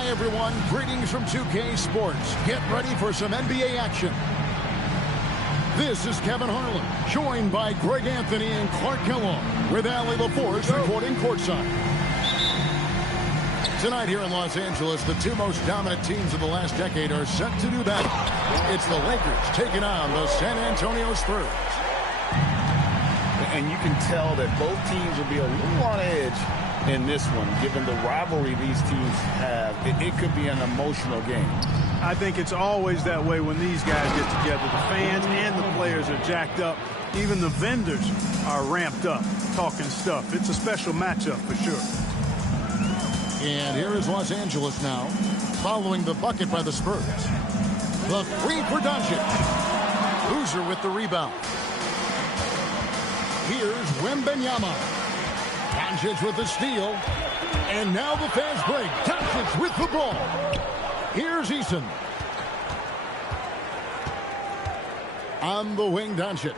Hi, everyone. Greetings from 2K Sports. Get ready for some NBA action. This is Kevin Harlan, joined by Greg Anthony and Clark Kellogg, with Allie LaForce reporting courtside. Tonight here in Los Angeles, the two most dominant teams of the last decade are set to do battle. It's the Lakers taking on the San Antonio Spurs. And you can tell that both teams will be a little on edge in this one, given the rivalry these teams have. It could be an emotional game. I think it's always that way when these guys get together. The fans and the players are jacked up. Even the vendors are ramped up, talking stuff. It's a special matchup for sure. And here is Los Angeles now, following the bucket by the Spurs. The three for Doncic. Boozer with the rebound. Here's Wembanyama. Doncic with the steal. And now the fast break. Doncic with the ball. Here's Eason. On the wing, Doncic.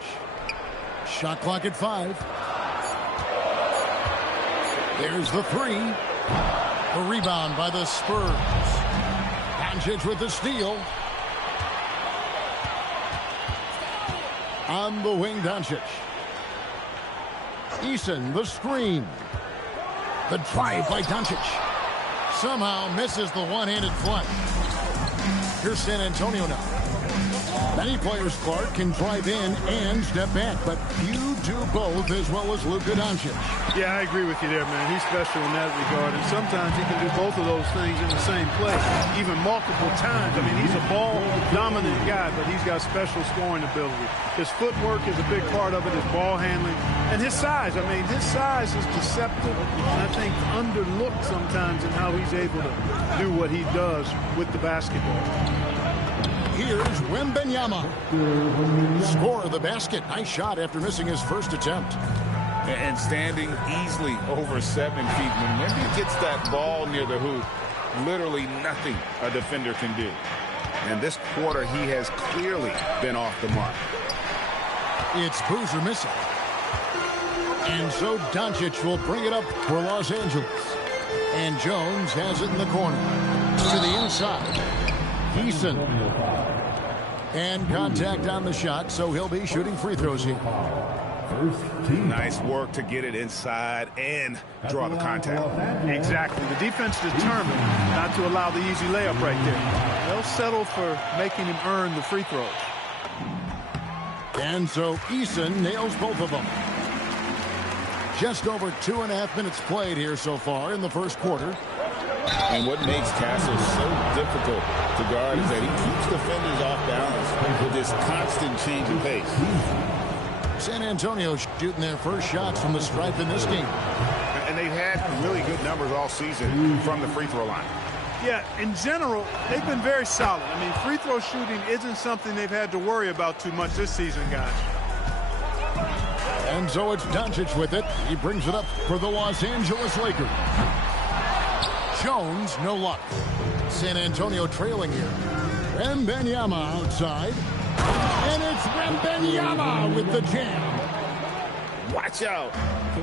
Shot clock at 5. There's the three. The rebound by the Spurs. Doncic with the steal. On the wing, Doncic. Eason, the screen. The drive by Doncic. Somehow misses the one-handed flush. Here's San Antonio now. Many players, Clark, can drive in and step back, but few do both as well as Luka Doncic. Yeah, I agree with you there, man. He's special in that regard, and sometimes he can do both of those things in the same play, even multiple times. I mean, he's a ball-dominant guy, but he's got special scoring ability. His footwork is a big part of it, his ball handling, and his size. I mean, his size is deceptive, and I think underlooked sometimes in how he's able to do what he does with the basketball. Here's Wembanyama. Score of the basket. Nice shot after missing his first attempt. And standing easily over 7 feet. When Wemby gets that ball near the hoop, literally nothing a defender can do. And this quarter, he has clearly been off the mark. It's Boozer missing. And so Doncic will bring it up for Los Angeles. And Jones has it in the corner. To the inside. Eason. And contact on the shot, so he'll be shooting free throws here. Nice work to get it inside and draw the contact. Exactly. The defense determined not to allow the easy layup right there. They'll settle for making him earn the free throws. And so Eason nails both of them. Just over 2.5 minutes played here so far in the first quarter. And what makes Castle so difficult to guard is that he keeps defenders off balance with this constant change of pace. San Antonio shooting their first shots from the stripe in this game. And they've had really good numbers all season from the free throw line. Yeah, in general, they've been very solid. I mean, free throw shooting isn't something they've had to worry about too much this season, guys. And so it's Doncic with it. He brings it up for the Los Angeles Lakers. Jones, no luck. San Antonio trailing here. Wembanyama outside. And it's Wembanyama with the jam. Watch out.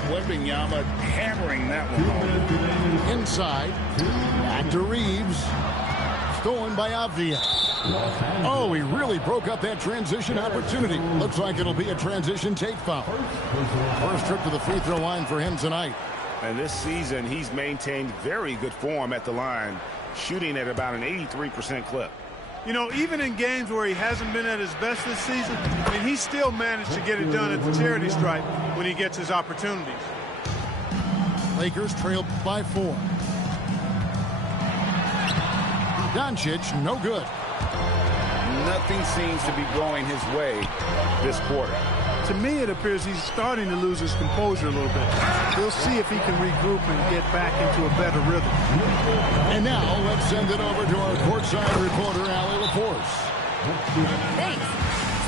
Wembanyama hammering that one home. Inside. Back to Reeves. Stolen by Avdia. Oh, he really broke up that transition opportunity. Looks like it'll be a transition take foul. First trip to the free throw line for him tonight. And this season, he's maintained very good form at the line, shooting at about an 83% clip. You know, even in games where he hasn't been at his best this season, I mean, he still managed to get it done at the charity stripe when he gets his opportunities. Lakers trail by 4. Doncic, no good. Nothing seems to be going his way this quarter. To me, it appears he's starting to lose his composure a little bit. We'll see if he can regroup and get back into a better rhythm. And now, let's send it over to our courtside reporter, Allie LaForce. Thanks.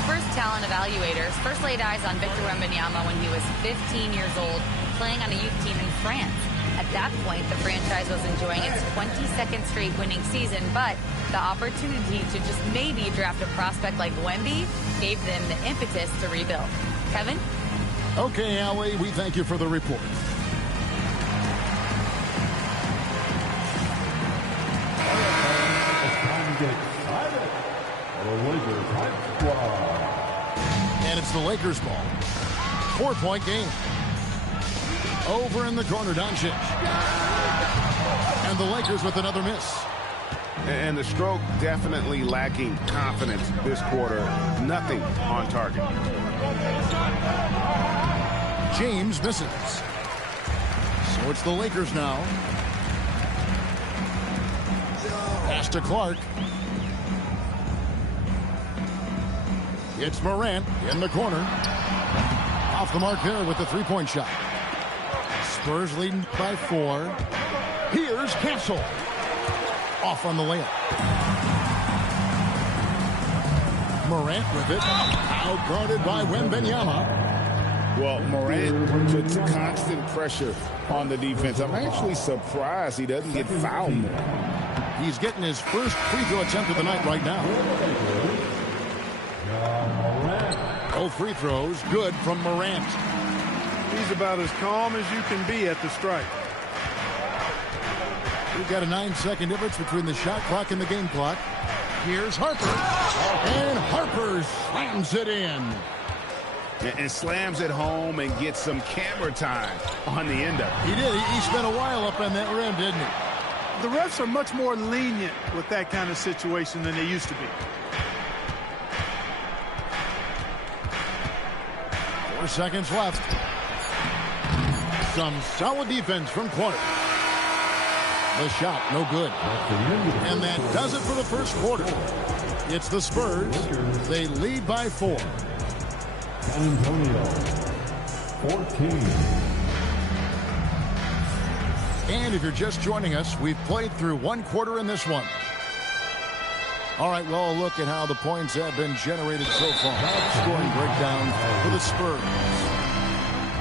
Spurs talent evaluators first laid eyes on Victor Wembanyama when he was 15 years old, playing on a youth team in France. At that point, the franchise was enjoying its 22nd straight winning season, but the opportunity to just maybe draft a prospect like Wemby gave them the impetus to rebuild. Kevin? Okay, Allie, we thank you for the report. And it's the Lakers ball. 4-point game. Over in the corner, Doncic. And the Lakers with another miss. And the stroke definitely lacking confidence this quarter. Nothing on target. James misses. So it's the Lakers now. Pass to Clark. It's Morant in the corner. Off the mark there with the three-point shot. Spurs leading by 4. Here's Castle. Off on the layup. Morant with it. Out guarded by Wembanyama. Well, Morant puts constant pressure on the defense. I'm actually surprised he doesn't get fouled more. He's getting his first free throw attempt of the night right now. Both free throws good from Morant. He's about as calm as you can be at the strike. We've got a 9-second difference between the shot clock and the game clock. Here's Harper. And Harper slams it in. And slams it home and gets some camera time on the end of it. He did. He spent a while up on that rim, didn't he? The refs are much more lenient with that kind of situation than they used to be. 4 seconds left. Some solid defense from Clark. The shot, no good. And that does it for the first quarter. It's the Spurs. They lead by 4. San Antonio, 14. And if you're just joining us, we've played through 1 quarter in this one. All right, well, look at how the points have been generated so far. Scoring breakdown for the Spurs.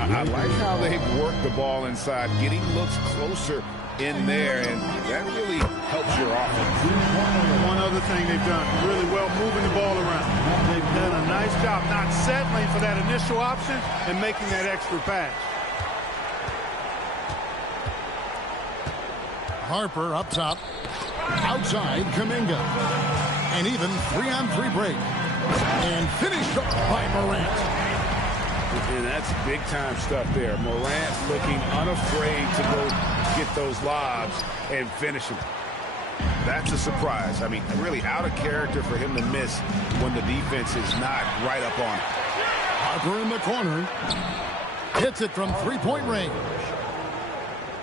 I like how they've worked the ball inside, getting looks closer in there, and that really helps your offense. One other thing they've done really well, moving the ball around. They've done a nice job not settling for that initial option and making that extra pass. Harper up top. Outside, Kuminga. And even 3-on-3 break. And finished off by Morant. And that's big-time stuff there. Morant looking unafraid to go get those lobs and finish them. That's a surprise. I mean, really out of character for him to miss when the defense is not right up on it. Harper in the corner. Hits it from three-point range.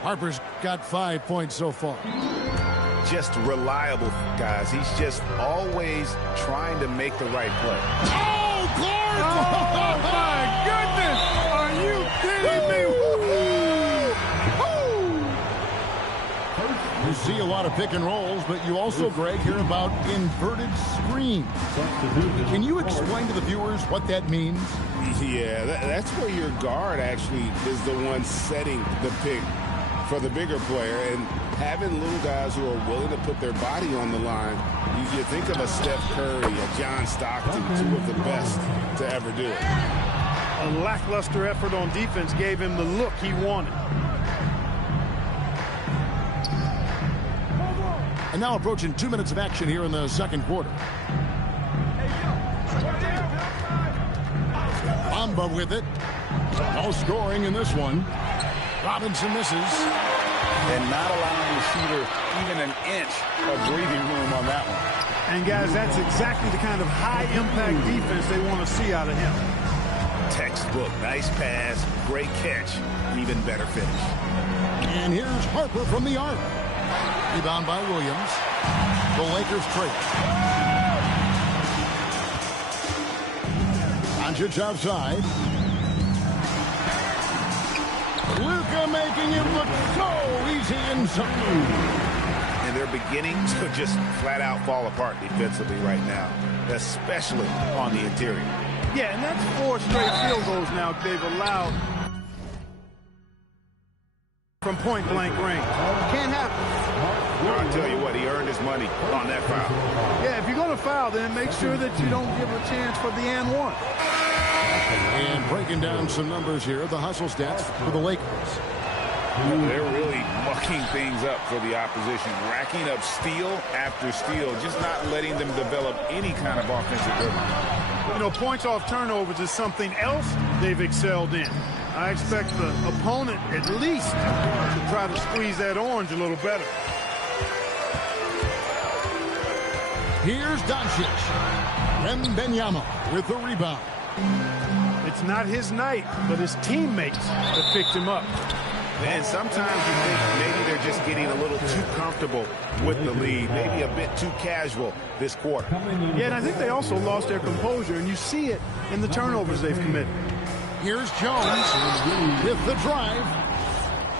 Harper's got 5 points so far. Just reliable, guys. He's just always trying to make the right play. Oh, Clark! Oh, my goodness! Are you kidding me? You see a lot of pick and rolls, but you also, Greg, hear about inverted screens. Can you explain to the viewers what that means? Yeah, that's where your guard actually is the one setting the pick for the bigger player, and having little guys who are willing to put their body on the line. You think of a Steph Curry, a John Stockton, 2 of the best to ever do it. A lackluster effort on defense gave him the look he wanted. And now approaching 2 minutes of action here in the second quarter. Bamba with it. No scoring in this one. Robinson misses. And not allowing the shooter even an inch of breathing room on that one. And, guys, that's exactly the kind of high-impact defense they want to see out of him. Textbook. Nice pass. Great catch. Even better finish. And here's Harper from the arc. Rebound by Williams. The Lakers trace. Doncic outside. Luka making it look so easy inside. And they're beginning to just flat out fall apart defensively right now, especially on the interior. Yeah, and that's 4 straight field goals now they've allowed from point-blank range. Can't happen. I'll tell you what, he earned his money on that foul. Yeah, if you're going to foul, then make sure that you don't give a chance for the and one. And breaking down some numbers here, the hustle stats for the Lakers. They're really mucking things up for the opposition, racking up steal after steal, just not letting them develop any kind of offensive rhythm. You know, points off turnovers is something else they've excelled in. I expect the opponent at least to try to squeeze that orange a little better. Here's Doncic. Wembanyama with the rebound. It's not his night, but his teammates that picked him up. And sometimes you think maybe they're just getting a little too comfortable with the lead, maybe a bit too casual this quarter. Yeah, and I think they also lost their composure, and you see it in the turnovers they've committed. Here's Jones with the drive.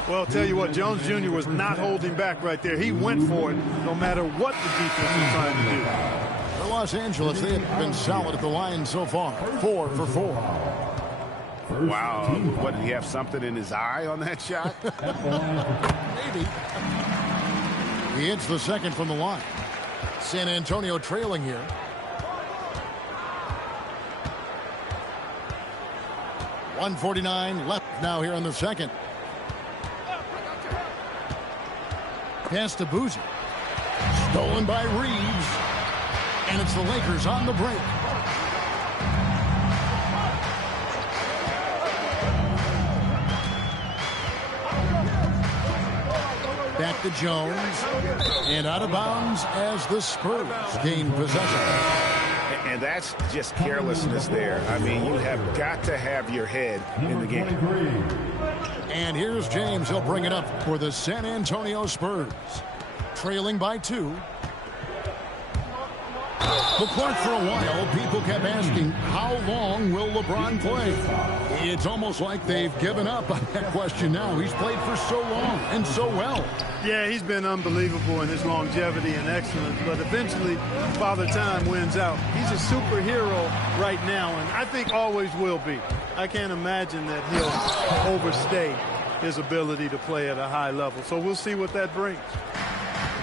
Well, I'll tell you what, Jones Jr. was not holding back right there. He went for it no matter what the defense was trying to do. For Los Angeles, they have been solid at the line so far. 4 for 4. Wow, what, did he have something in his eye on that shot? Maybe. He hits the second from the line. San Antonio trailing here. .149 left now here in the second. Pass to Boozer. Stolen by Reeves. And it's the Lakers on the break. Back to Jones. And out of bounds as the Spurs gain possession. And that's just carelessness there. I mean, you have got to have your head in the game. And here's James. He'll bring it up for the San Antonio Spurs. Trailing by 2. McClure, for a while, people kept asking, how long will LeBron play? It's almost like they've given up on that question now. He's played for so long and so well. Yeah, he's been unbelievable in his longevity and excellence, but eventually Father Time wins out. He's a superhero right now, and I think always will be. I can't imagine that he'll overstay his ability to play at a high level. So we'll see what that brings.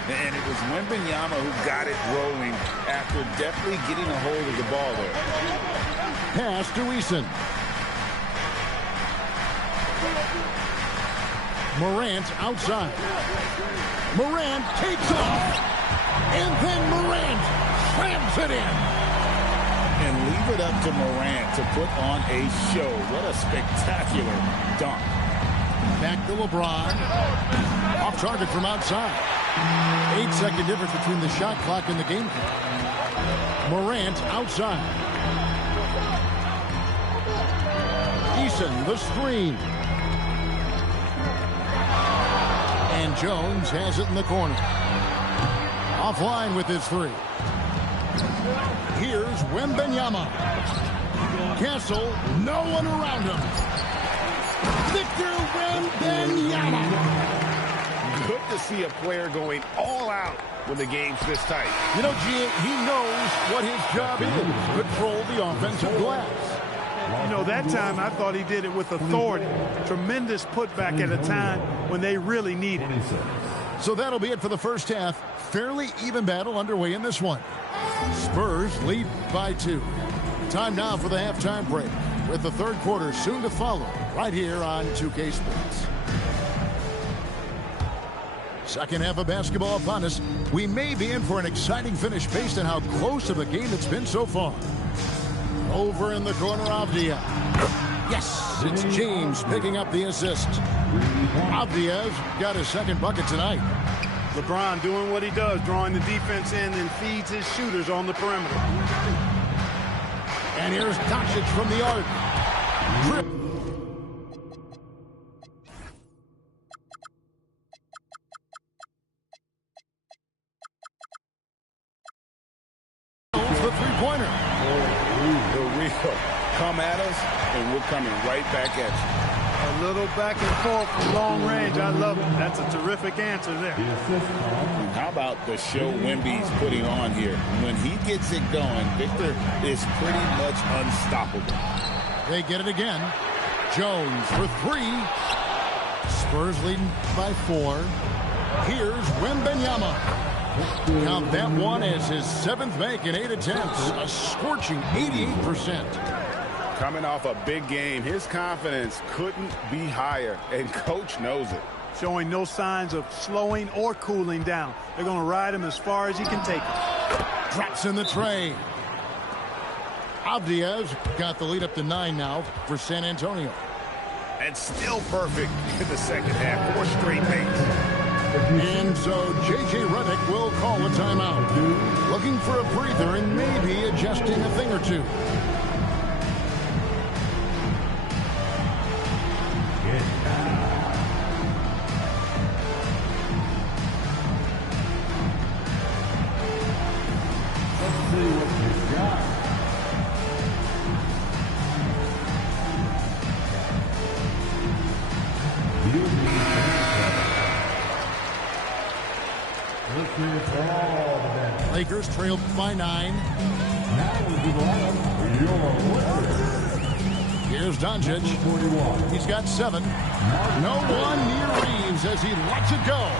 And it was Wembanyama who got it rolling after definitely getting a hold of the ball there. Pass to Eason. Morant outside. Morant takes off. And then Morant slams it in. And leave it up to Morant to put on a show. What a spectacular dunk. Back to LeBron. Off target from outside. 8-second difference between the shot clock and the game clock. Morant outside. Eason, the screen. And Jones has it in the corner. Offline with his 3. Here's Wembanyama. Castle, no one around him. Victor Wembanyama. Good to see a player going all out when the game's this tight. You know, G, he knows what his job is. Control the offensive glass. You know, that time I thought he did it with authority. Tremendous putback at a time when they really needed it. So that'll be it for the first half. Fairly even battle underway in this one. Spurs lead by 2. Time now for the halftime break, with the third quarter soon to follow right here on 2K Sports. Second half of basketball upon us. We may be in for an exciting finish based on how close of a game it's been so far. Over in the corner, Avdia. Yes, it's James picking up the assist. Avdia's got his second bucket tonight. LeBron doing what he does, drawing the defense in and feeds his shooters on the perimeter. And here's Doncic from the arc. Drip. The three-pointer. The real. Come at us, and we're coming right back at you. A little back and forth from long range. I love it. That's a terrific answer there. And how about the show Wemby's putting on here? When he gets it going, Victor is pretty much unstoppable. They get it again. Jones for 3. Spurs leading by 4. Here's Wembanyama. Count that one as his 7th make in 8 attempts. A scorching 88%. Coming off a big game, his confidence couldn't be higher, and coach knows it. showing no signs of slowing or cooling down. They're going to ride him as far as he can take him. Drops in the tray. Abdiaz got the lead up to 9 now for San Antonio. And still perfect in the second half. 4 straight makes. And so J.J. Redick will call a timeout. Looking for a breather and maybe adjusting a thing or two. Let's see what you got. Lakers trailed by 9. Here's Doncic. He's got 7. No one near Reeves as he lets it go.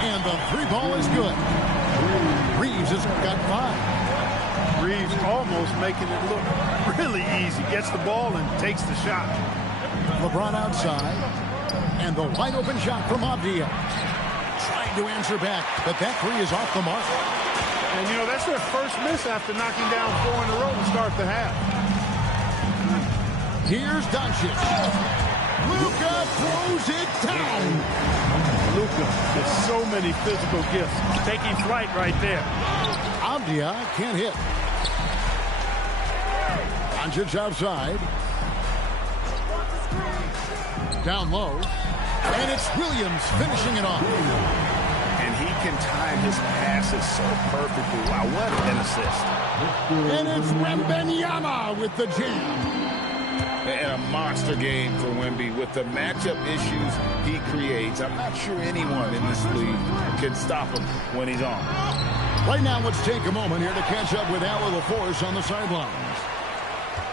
And the 3 ball is good. Reeves has got 5. Reeves almost making it look really easy. Gets the ball and takes the shot. LeBron outside. And the wide open shot from Abdiaz. Trying to answer back, but that 3 is off the mark. And, you know, that's their first miss after knocking down 4 in a row to start the half. Here's Doncic. Luka throws it down. Luka has so many physical gifts. Taking flight right there. Abdiaz can't hit. Doncic outside. Down low. And it's Williams finishing it off. And he can time his passes so perfectly. Wow, what an assist. And it's Wembanyama with the jam. And a monster game for Wemby with the matchup issues he creates. I'm not sure anyone in this league can stop him when he's on. Right now, let's take a moment here to catch up with Al LaForce on the sidelines.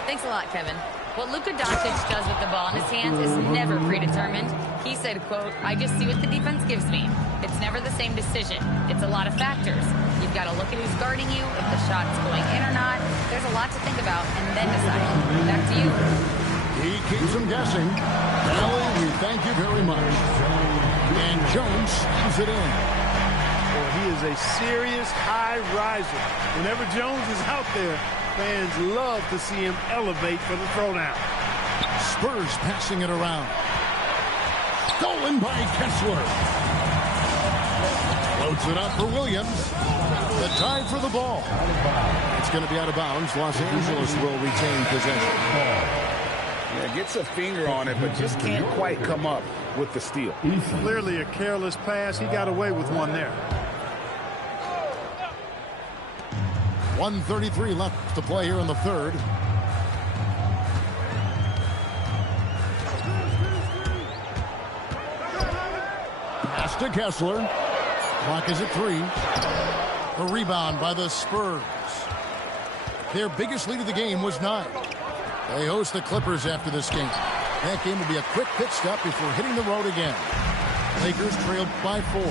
Thanks a lot, Kevin. What Luka Doncic does with the ball in his hands is never predetermined. He said, quote, "I just see what the defense gives me. It's never the same decision. It's a lot of factors. You've got to look at who's guarding you, if the shot's going in or not. There's a lot to think about, and then decide." Back to you. He keeps them guessing. Allie, we thank you very much. And Jones slams it in. Well, he is a serious high riser. Whenever Jones is out there, fans love to see him elevate for the throwdown. Spurs passing it around. Stolen by Kessler. Loads it up for Williams. The tie for the ball. It's going to be out of bounds. Los Angeles will retain possession. Yeah, gets a finger on it, but just can't quite come up with the steal. Clearly a careless pass. He got away with one there. 1:33 left to play here in the third. Pass to Kessler. Clock is at 3. A rebound by the Spurs. Their biggest lead of the game was 9. They host the Clippers after this game. That game will be a quick pit stop before hitting the road again. Lakers trailed by 4.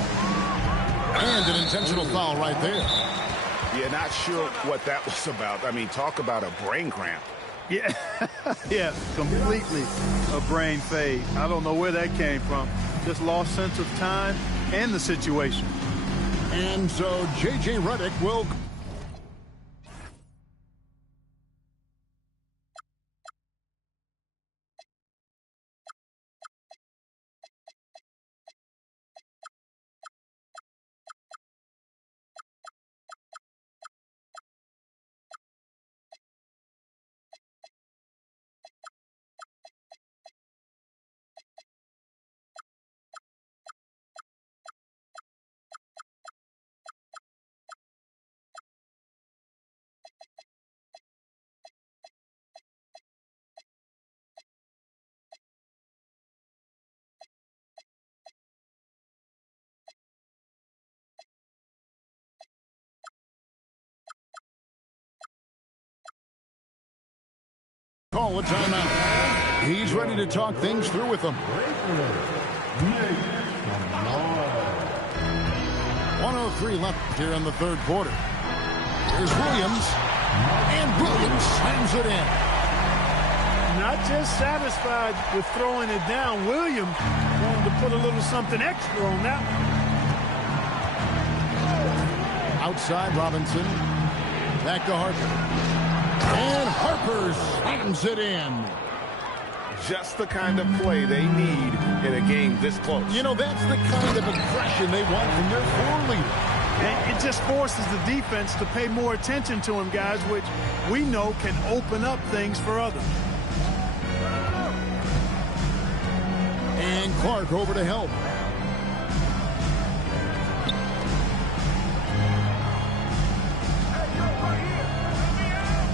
And an intentional foul right there. Yeah, not sure what that was about. I mean, talk about a brain cramp. Yeah, yeah, completely a brain fade. I don't know where that came from. Just lost sense of time and the situation. And so J.J. Redick will... call a timeout. He's ready to talk things through with them. 1:03 left here in the third quarter. Here's Williams. And Williams slams it in. not just satisfied with throwing it down. Williams wanted to put a little something extra on that one. Outside Robinson. Back to Harper. And Harper slams it in. Just the kind of play they need in a game this close. You know, that's the kind of aggression they want from their floor leader. And it just forces the defense to pay more attention to him, guys, which we know can open up things for others. And Clark over to help.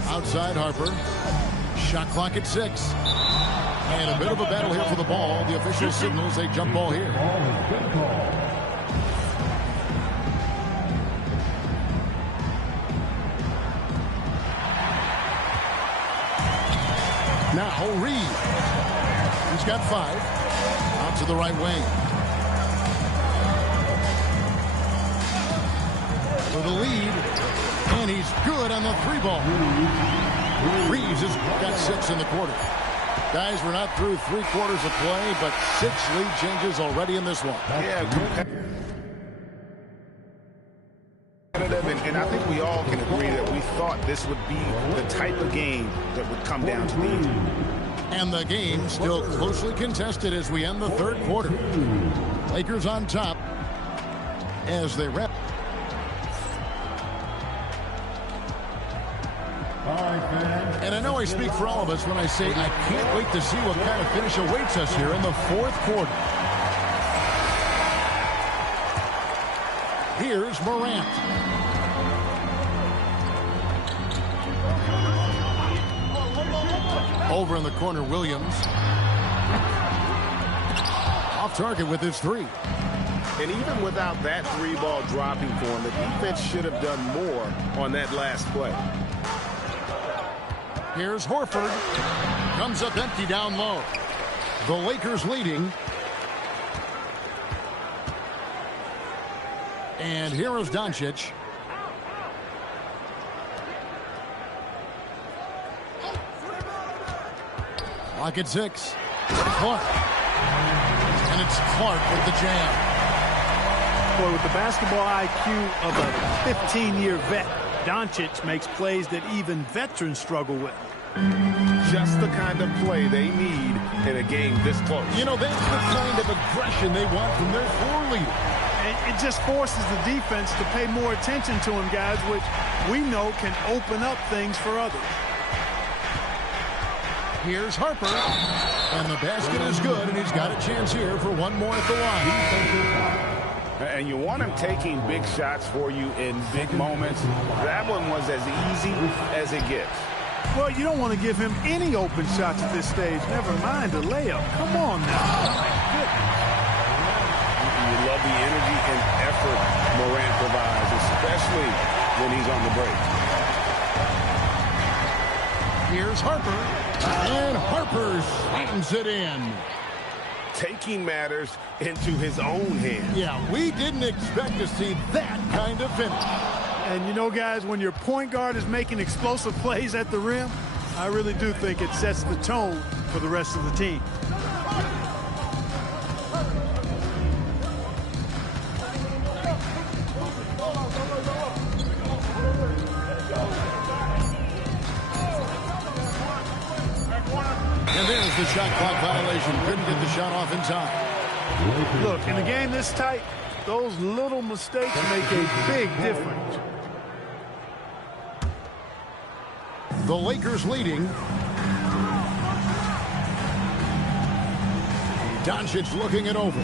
Outside Harper. Shot clock at 6. And a bit of a battle here for the ball. The official signals a jump ball here. Now Reed. He's got 5. Out to the right wing. For the lead. And he's good on the 3-ball. Reeves has got 6 in the quarter. Guys, we're not through 3 quarters of play, but 6 lead changes already in this one. Yeah, and I think we all can agree that we thought this would be the type of game that would come down to the end. And the game still closely contested as we end the 3rd quarter. Lakers on top as they wrap. And I know I speak for all of us when I say I can't wait to see what kind of finish awaits us here in the 4th quarter. Here's Morant. Over in the corner, Williams. Off target with his 3. And even without that 3-ball dropping for him, the defense should have done more on that last play. Here's Horford. Comes up empty down low. The Lakers leading. And here is Doncic. Clock at 6. Clark. And it's Clark with the jam. Boy, with the basketball IQ of a 15-year vet, Doncic makes plays that even veterans struggle with. Just the kind of play they need in a game this close. You know, that's the kind of aggression they want from their floor leader. And it just forces the defense to pay more attention to him, guys, which we know can open up things for others. Here's Harper. And the basket is good, and he's got a chance here for one more at the line. And you want him taking big shots for you in big moments. That one was as easy as it gets. Well, you don't want to give him any open shots at this stage. Never mind a layup. Come on now. My goodness. You love the energy and effort Morant provides, especially when he's on the break. Here's Harper. And Harper slams it in. Taking matters into his own hands. Yeah, we didn't expect to see that kind of finish. And you know, guys, when your point guard is making explosive plays at the rim, I really do think it sets the tone for the rest of the team. And there's the shot clock violation. Couldn't get the shot off in time. Look, in a game this tight, those little mistakes make a big difference. The Lakers leading. Doncic looking it over.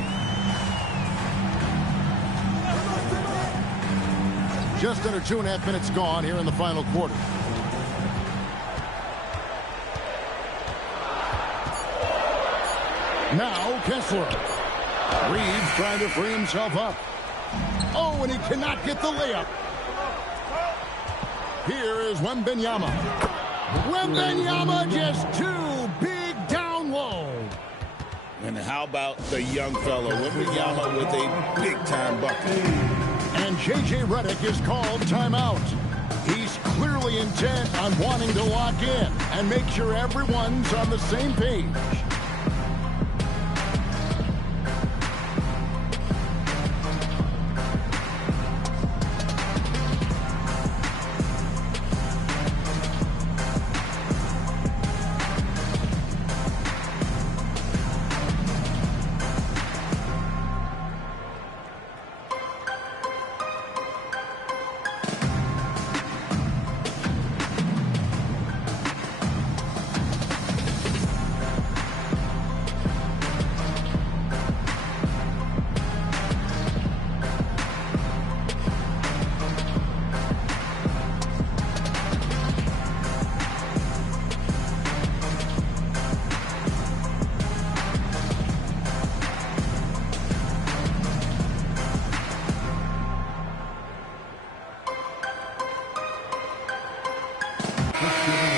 Just under 2.5 minutes gone here in the final quarter. Now Kessler. Reeves trying to free himself up. Oh, and he cannot get the layup. Here is Wembanyama. Wembanyama just too big down low. And how about the young fellow, Wembanyama, with a big-time bucket. And J.J. Redick is called timeout. He's clearly intent on wanting to lock in and make sure everyone's on the same page.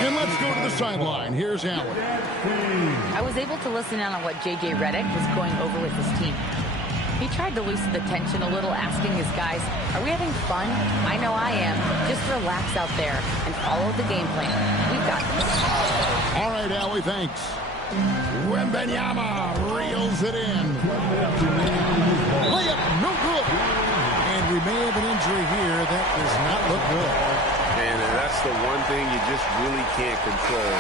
And let's go to the sideline. Here's Allen. I was able to listen in on what J.J. Redick was going over with his team. He tried to loosen the tension a little, asking his guys, are we having fun? I know I am. Just relax out there and follow the game plan. We've got this. All right, Allie, thanks. Wembanyama reels it in. Layup, no good. And we may have an injury here. That does not look good. And that's the one thing you just really can't control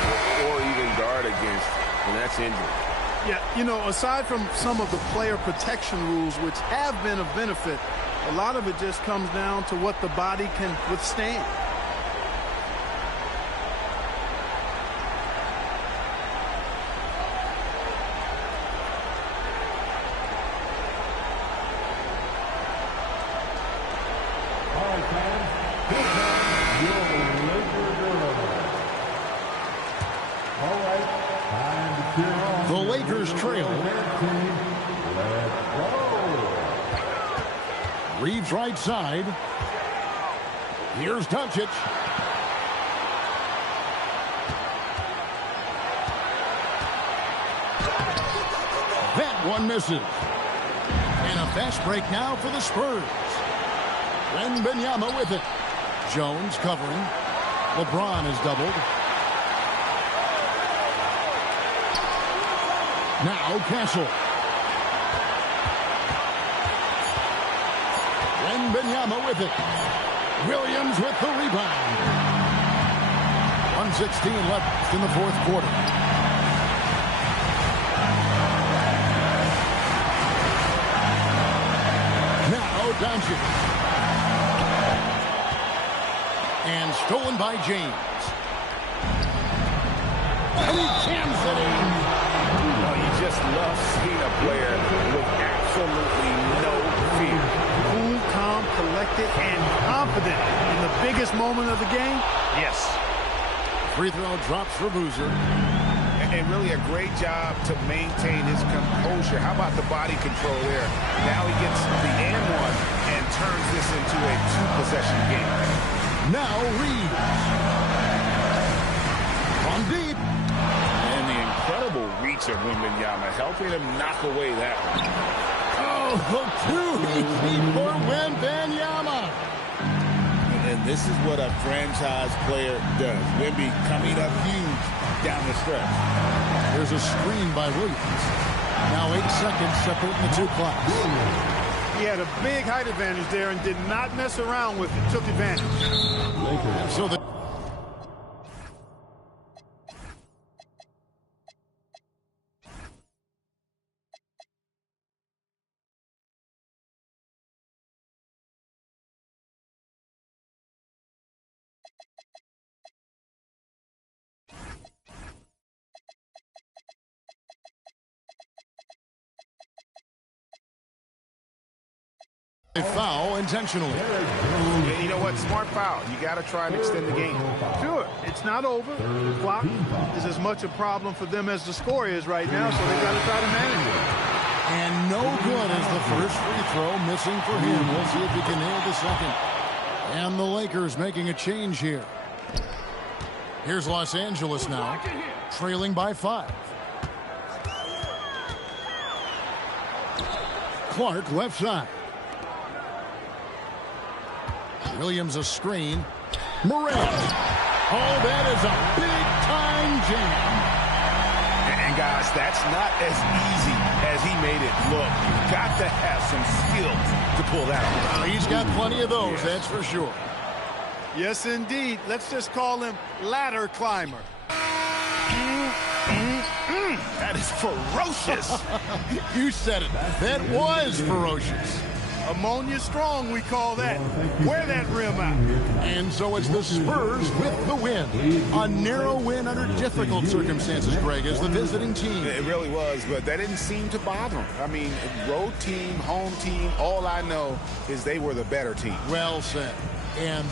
or even guard against, and that's injury. Yeah, you know, aside from some of the player protection rules, which have been of benefit, a lot of it just comes down to what the body can withstand. The Lakers trail. Reeves right side. Here's Doncic. That one misses. And a fast break now for the Spurs. Wembanyama with it. Jones covering. LeBron is doubled. Now Castle. Wembanyama with it. Williams with the rebound. 1:16 left in the fourth quarter. Now Doncic. And stolen by James. And he jams it in. You just love seeing a player with absolutely no fear. Cool, calm, collected, and confident in the biggest moment of the game. Yes. Free throw drops for Boozer. And really a great job to maintain his composure. How about the body control there? Now he gets the and one and turns this into a two-possession game. Now Reeves. From deep. And the incredible reach of Wembanyama, helping him knock away that one. Oh, too easy for Wembanyama. And this is what a franchise player does. Wemby coming up huge down the stretch. There's a screen by Williams. Now 8 seconds separating the two clocks. He had a big height advantage there and did not mess around with it. Took advantage. And so the they foul intentionally. And you know what? Smart foul. You got to try and extend the game. Sure, it's not over. The clock is as much a problem for them as the score is right now, so they got to try to manage it. And no good as the first free throw missing for him. We'll see if he can nail the second. And the Lakers making a change here. Here's Los Angeles now, trailing by 5. Clark left side. Williams a screen. Morant. Oh, that is a big-time jam. And guys, that's not as easy as he made it look. You've got to have some skills to pull that off. He's got plenty of those, that's for sure. Yes, indeed. Let's just call him ladder climber. That is ferocious. You said it. That was ferocious. Ammonia strong, we call that. Wear that rim out. And so it's the Spurs with the win. A narrow win under difficult circumstances, Greg, as the visiting team. It really was, but that didn't seem to bother him. I mean, road team, home team, all I know is they were the better team. Well said. And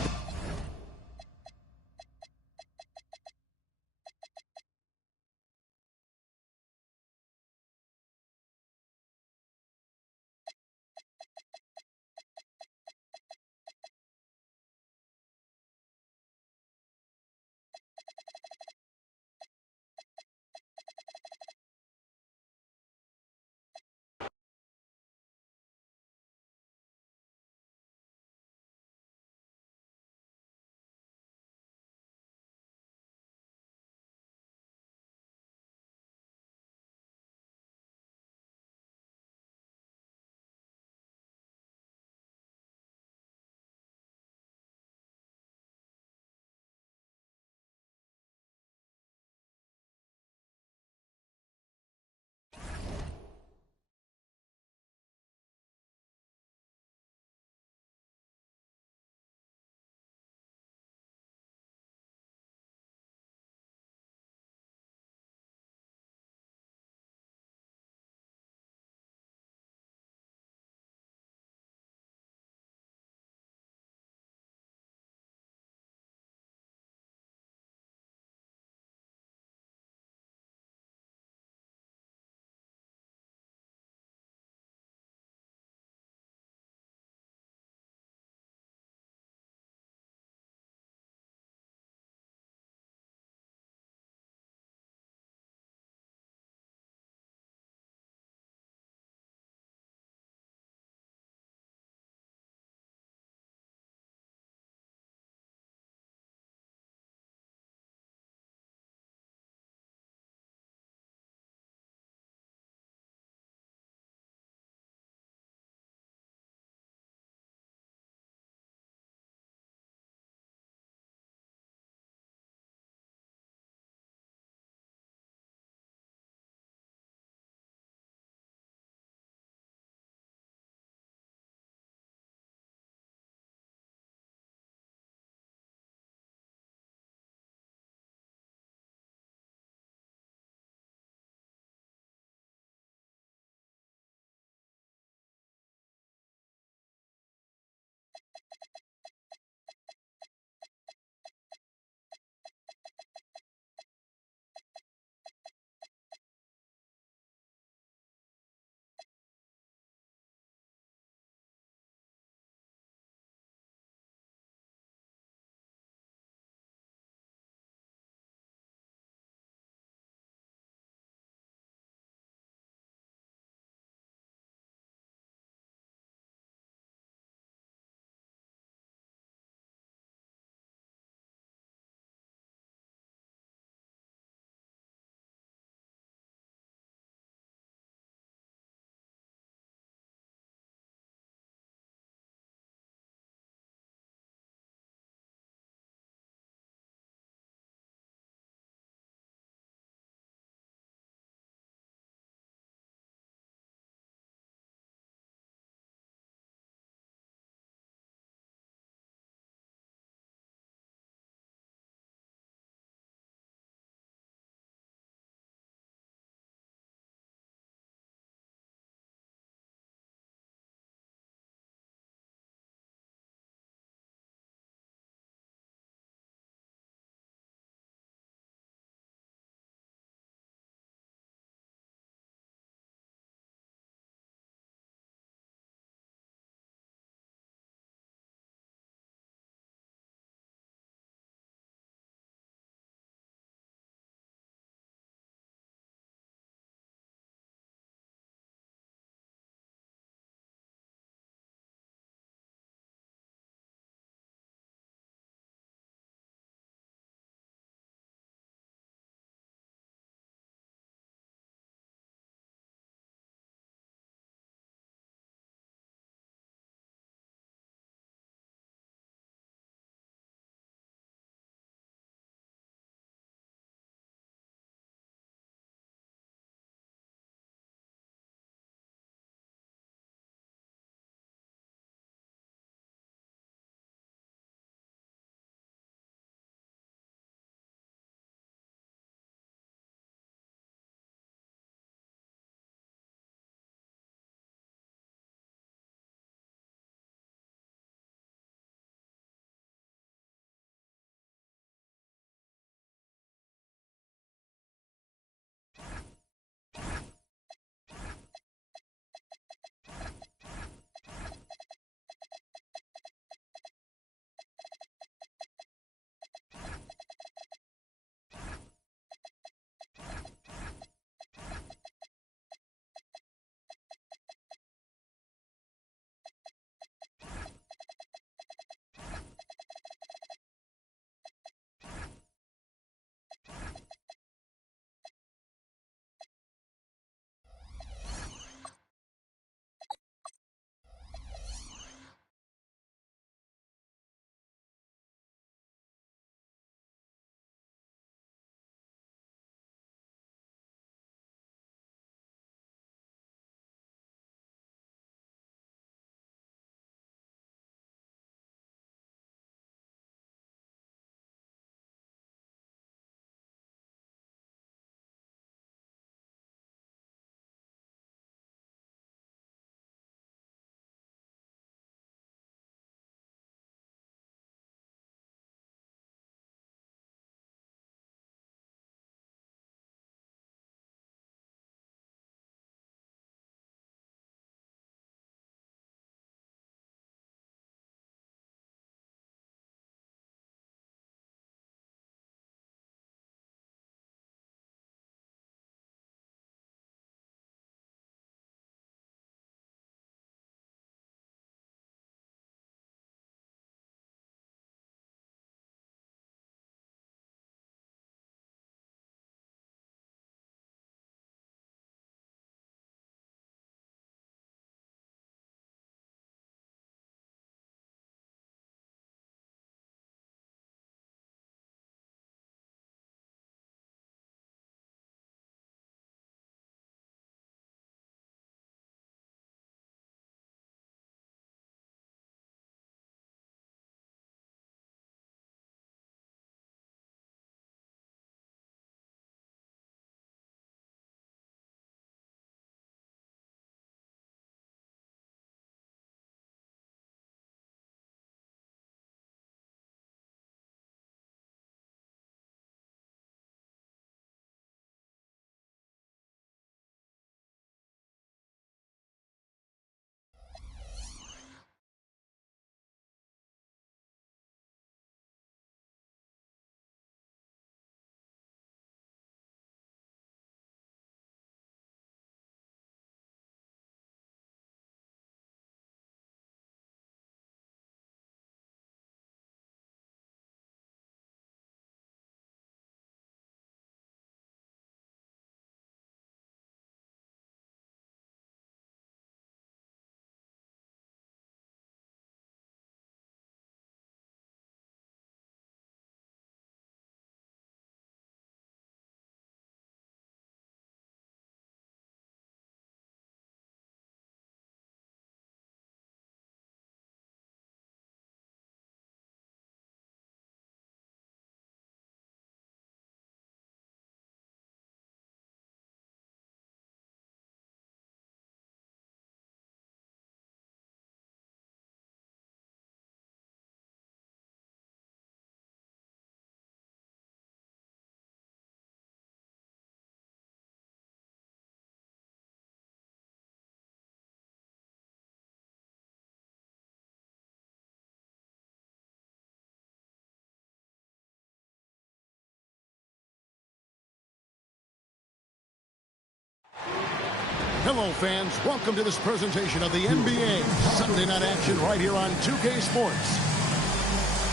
Hello, fans. Welcome to this presentation of the NBA Sunday Night Action right here on 2K Sports.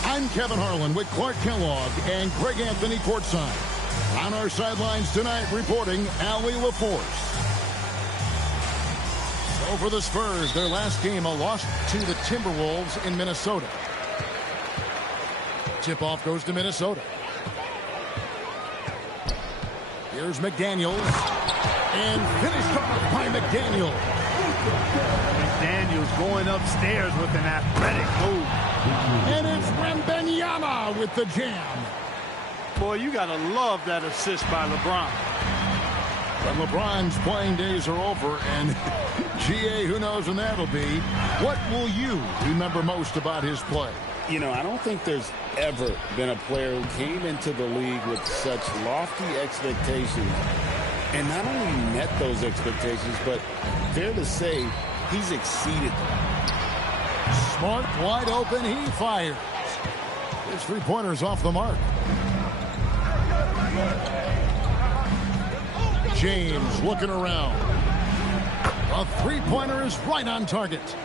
I'm Kevin Harlan with Clark Kellogg and Greg Anthony courtside. On our sidelines tonight, reporting Allie LaForce. So for the Spurs, their last game, a loss to the Timberwolves in Minnesota. Tip-off goes to Minnesota. Here's McDaniels. And finished off by McDaniels. McDaniels going upstairs with an athletic move. And it's Wembanyama with the jam. Boy, you got to love that assist by LeBron. But LeBron's playing days are over, and GA, who knows when that'll be. What will you remember most about his play? You know, I don't think there's ever been a player who came into the league with such lofty expectations and not only met those expectations, but fair to say, he's exceeded them. Smart, wide open, he fires. His three-pointer's off the mark. James looking around. A three-pointer is right on target.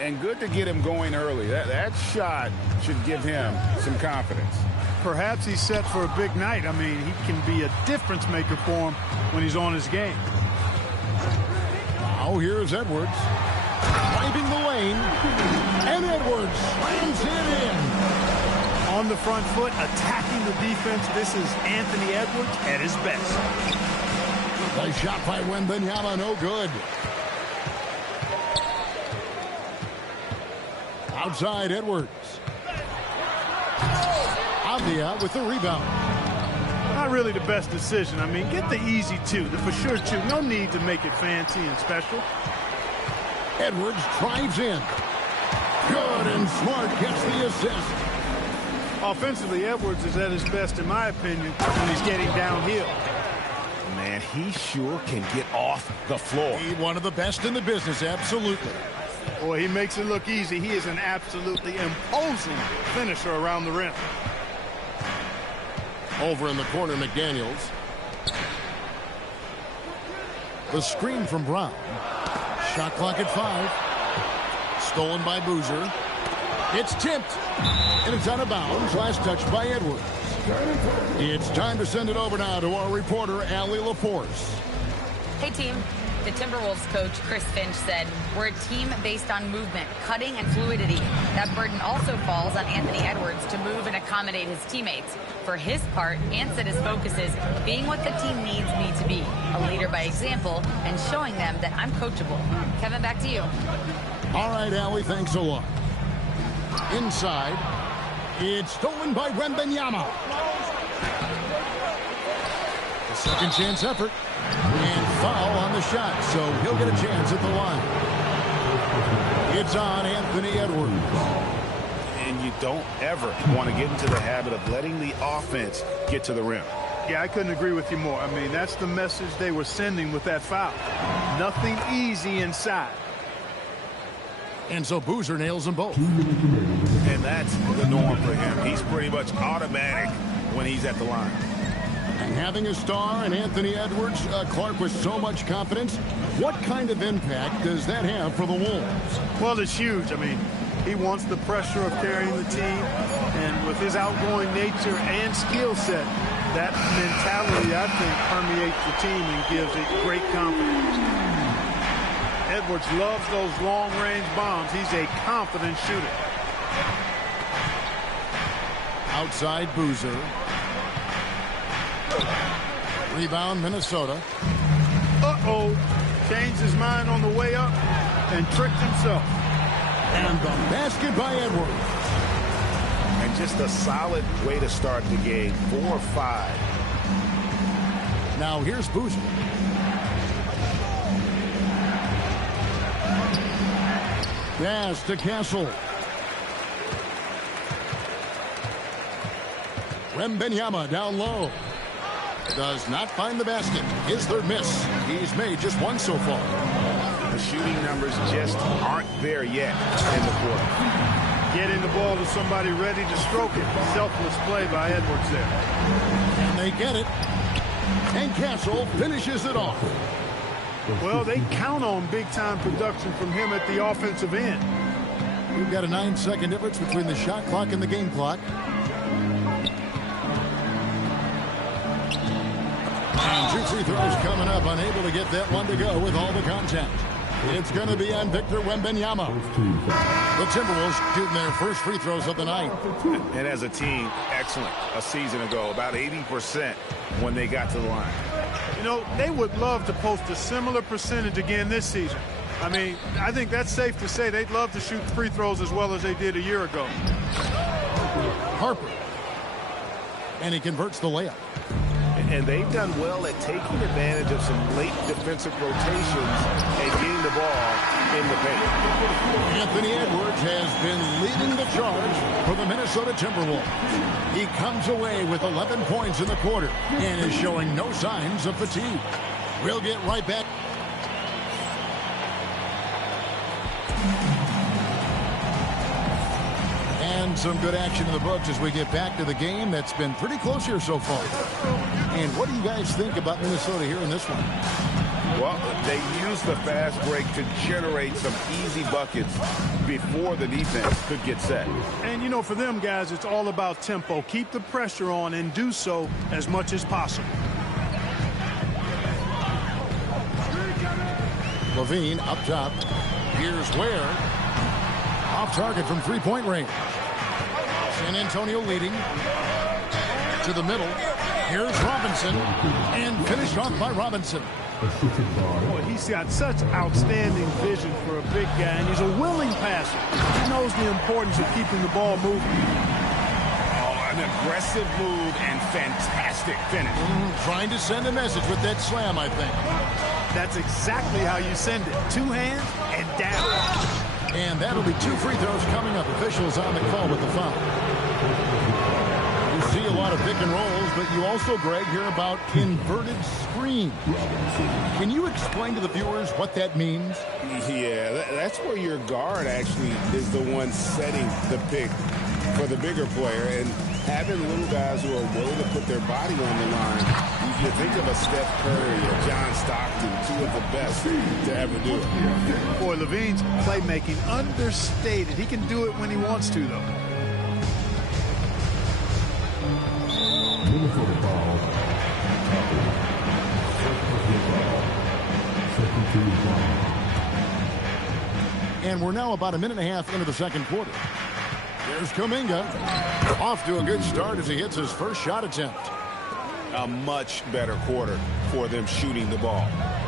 And good to get him going early. That shot should give him some confidence. Perhaps he's set for a big night. I mean, he can be a difference maker for him when he's on his game. Now here's Edwards. Driving the lane. And Edwards slams it in. On the front foot, attacking the defense. This is Anthony Edwards at his best. The shot by Wembanyama, no good. Outside Edwards. Avdia with the rebound. Not really the best decision. I mean, get the easy two, the for sure two. No need to make it fancy and special. Edwards drives in. Good, and Smart gets the assist. Offensively, Edwards is at his best, in my opinion, when he's getting downhill. Man, he sure can get off the floor. He's one of the best in the business, absolutely. Boy, he makes it look easy. He is an absolutely imposing finisher around the rim. Over in the corner, McDaniels. The screen from Brown. Shot clock at 5. Stolen by Boozer. It's tipped. And it's out of bounds. Last touch by Edwards. It's time to send it over now to our reporter, Allie LaForce. Hey, team. The Timberwolves coach, Chris Finch, said, "We're a team based on movement, cutting, and fluidity. That burden also falls on Anthony Edwards to move and accommodate his teammates. For his part, Ant said his focus is being what the team needs me to be, a leader by example, and showing them that I'm coachable." Kevin, back to you. All right, Allie, thanks a lot. Inside, it's stolen by Wembanyama. A second chance effort. And foul on the shot, so he'll get a chance at the line. It's on Anthony Edwards. And you don't ever want to get into the habit of letting the offense get to the rim. Yeah, I couldn't agree with you more. I mean, that's the message they were sending with that foul. Nothing easy inside. And so Boozer nails them both. And that's the norm for him. He's pretty much automatic when he's at the line. And having a star in Anthony Edwards, Clark, with so much confidence, what kind of impact does that have for the Wolves? Well, it's huge. I mean, he wants the pressure of carrying the team, and with his outgoing nature and skill set, that mentality, I think, permeates the team and gives it great confidence. Edwards loves those long-range bombs. He's a confident shooter. Outside Boozer. Rebound, Minnesota. Uh-oh. Changed his mind on the way up and tricked himself. And the basket by Edwards. And just a solid way to start the game. 4-5. Now here's Boozer. Pass to Castle. Wembanyama down low. Does not find the basket. His third miss. He's made just one so far. The shooting numbers just aren't there yet in the quarter. Getting the ball to somebody ready to stroke it. Selfless play by Edwards there. And they get it. And Castle finishes it off. Well, they count on big-time production from him at the offensive end. We've got a 9-second difference between the shot clock and the game clock. And 2 free throws coming up, unable to get that one to go with all the contact. It's going to be on Victor Wembanyama. The Timberwolves shooting their first free throws of the night. And as a team, excellent. A season ago, about 80% when they got to the line. You know, they would love to post a similar percentage again this season. I mean, I think that's safe to say they'd love to shoot free throws as well as they did a year ago. Harper. And he converts the layup. And they've done well at taking advantage of some late defensive rotations and getting the ball in the paint. Anthony Edwards has been leading the charge for the Minnesota Timberwolves. He comes away with 11 points in the quarter and is showing no signs of fatigue. We'll get right back. And some good action in the books as we get back to the game that's been pretty close here so far. And what do you guys think about Minnesota here in this one? Well, they used the fast break to generate some easy buckets before the defense could get set. And, you know, for them guys, it's all about tempo. Keep the pressure on and do so as much as possible. Levine up top. Here's Ware. Off target from three-point range. San Antonio leading. To the middle. Here's Robinson. And finished off by Robinson. Boy, he's got such outstanding vision for a big guy, and he's a willing passer. He knows the importance of keeping the ball moving. Oh, an aggressive move and fantastic finish. Trying to send a message with that slam, I think. That's exactly how you send it. Two hands and down. And that'll be 2 free throws coming up. Officials on the call with the foul. You see a lot of pick and rolls, but you also, Greg, hear about inverted screens. Can you explain to the viewers what that means? Yeah, that's where your guard actually is the one setting the pick for the bigger player. And having little guys who are willing to put their body on the line, you think of a Steph Curry or John Stockton, 2 of the best to ever do it. Boy, Levine's playmaking understated. He can do it when he wants to, though. And we're now about a minute and a half into the second quarter. There's Kuminga. Off to a good start as he hits his first shot attempt. A much better quarter for them shooting the ball.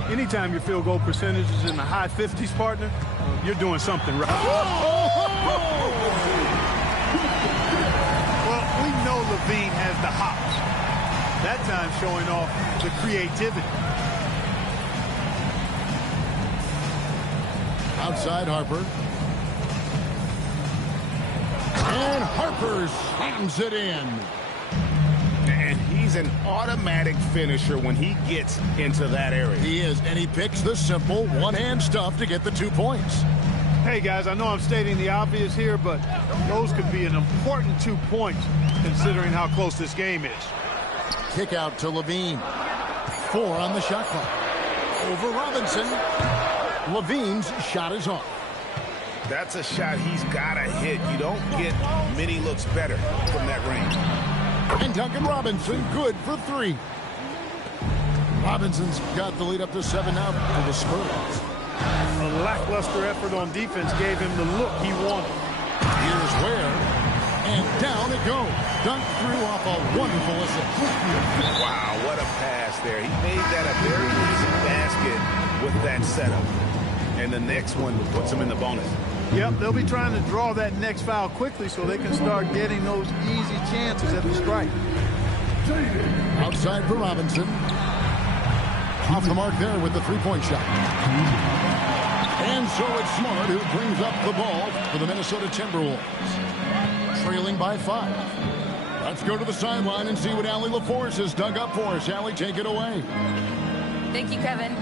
Anytime your field goal percentage is in the high 50s, partner, you're doing something right. Well, we know Levine has the hops. That time showing off the creativity. Outside Harper. And Harper slams it in. And he's an automatic finisher when he gets into that area. He is, and he picks the simple one-hand stuff to get the 2 points. Hey, guys, I know I'm stating the obvious here, but those could be an important 2 points considering how close this game is. Kick out to Levine. 4 on the shot clock. Over Robinson. Levine's shot is off. That's a shot he's got to hit. You don't get many looks better from that range. And Duncan Robinson good for 3. Robinson's got the lead up to 7 now for the Spurs. A lackluster effort on defense gave him the look he wanted. Here's Ware. And down it goes. Dunk through off a wonderful assist. Wow, what a pass there. He made that a very easy basket with that setup. And the next one puts him in the bonus. Yep, they'll be trying to draw that next foul quickly so they can start getting those easy chances at the strike. Outside for Robinson. Off the mark there with the three-point shot. And so it's Smart who brings up the ball for the Minnesota Timberwolves. Trailing by 5. Let's go to the sideline and see what Allie LaForce has dug up for us. Allie, take it away. Thank you, Kevin.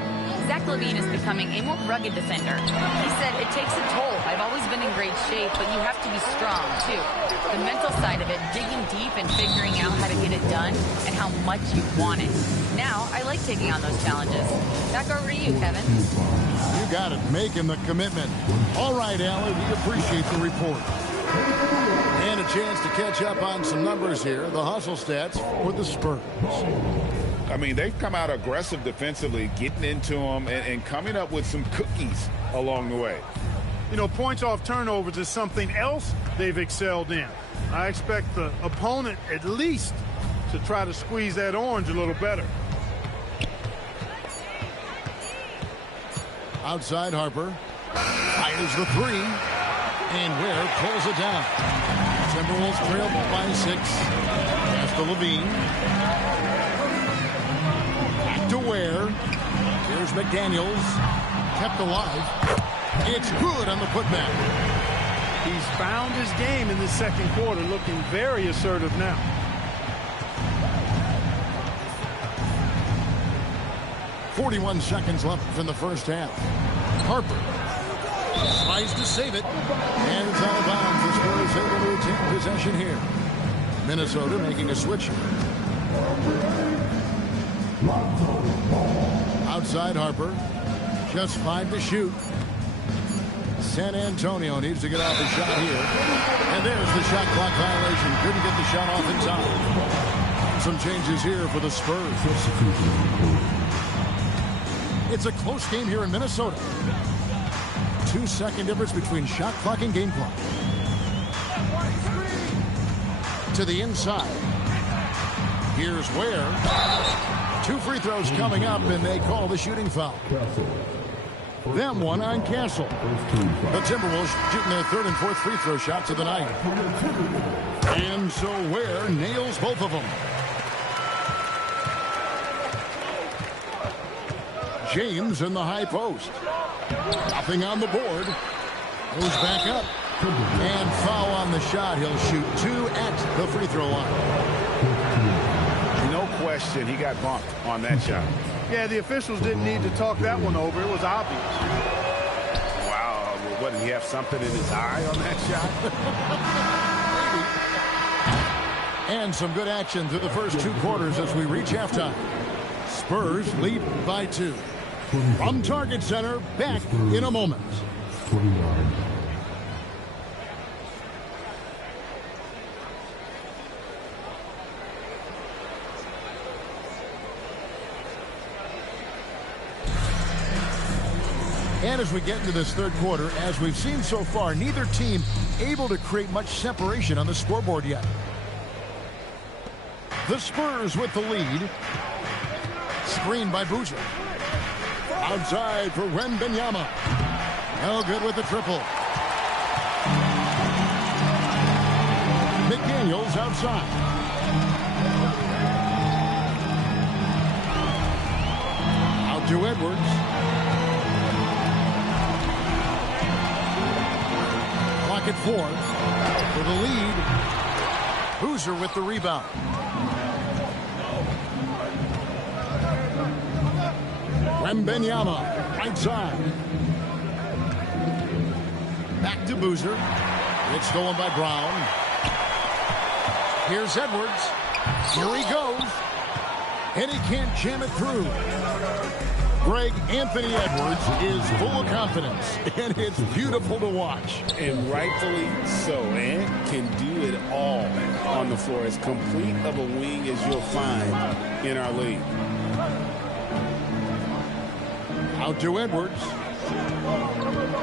Zach LaVine is becoming a more rugged defender. He said, "It takes a toll. I've always been in great shape, but you have to be strong, too. The mental side of it, digging deep and figuring out how to get it done and how much you want it. Now, I like taking on those challenges. Back over to you, Kevin. You got it, making the commitment. All right, Allie, we appreciate the report. And a chance to catch up on some numbers here. The hustle stats for the Spurs. I mean, they've come out aggressive defensively, getting into them and coming up with some cookies along the way. You know, points off turnovers is something else they've excelled in. I expect the opponent at least to try to squeeze that orange a little better. Outside Harper. Fires the three. And Ware pulls it down. Timberwolves trail by 6. Pass to Levine. Back to Ware. Here's McDaniels. Kept alive. It's good on the putback. He's found his game in the second quarter, looking very assertive now. .41 seconds left in the first half. Harper tries to save it. And it's out of bounds. The Spurs able to retain possession here. Minnesota making a switch. Outside Harper. Just 5 to shoot. San Antonio needs to get off a shot here. And there's the shot clock violation. Couldn't get the shot off in time. Some changes here for the Spurs. It's a close game here in Minnesota. 2-second difference between shot clock and game clock. To the inside. Here's Ware. 2 free throws coming up, and they call the shooting foul. Them one on Castle. The Timberwolves shooting their 3rd and 4th free throw shots of the night. And so Ware nails both of them. James in the high post. Nothing on the board. Goes back up. And foul on the shot. He'll shoot 2 at the free throw line. No question, he got bumped on that shot. Yeah, the officials didn't need to talk that one over. It was obvious. Wow, what, did he have something in his eye on that shot? And some good action through the first 2 quarters as we reach halftime. Spurs lead by 2. From Target Center, back in a moment. And as we get into this 3rd quarter, as we've seen so far, neither team able to create much separation on the scoreboard yet. The Spurs with the lead. Screened by Boozer. Outside for Wembanyama. No good with the triple. McDaniels outside. Out to Edwards. Clock at 4. For the lead. Boozer with the rebound. Wembanyama, right side. Back to Boozer. It's stolen by Brown. Here's Edwards. Here he goes. And he can't jam it through. Greg, Anthony Edwards is full of confidence, and it's beautiful to watch. And rightfully so. Ant can do it all on the floor. As complete of a wing as you'll find in our league. Out to Edwards.